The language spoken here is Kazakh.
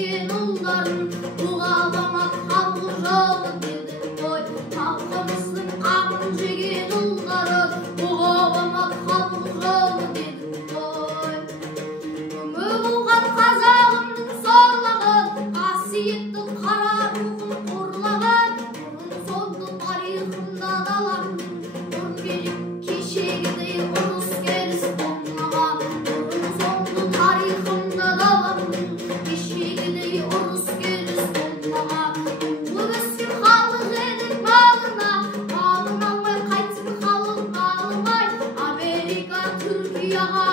жеген ұлдарын бұғаламақ халқы жауы деді ғой. Халқымыздың қамын жеген ұлдарын бұғаламақ халқы жауы деді ғой. Өмір болған қазағымның сорлаған, қасиетті қара рухын қорлаған, бұрын-соңды тарихында даламның кешегідей ұрыс керіс болмаған. Бұрын-соңды тарихында даламның кешегідей ұрыс керіс болмаған. Туып өскен халық едік малына, малын алмай қайтсын халық малымай. Америка Түркияға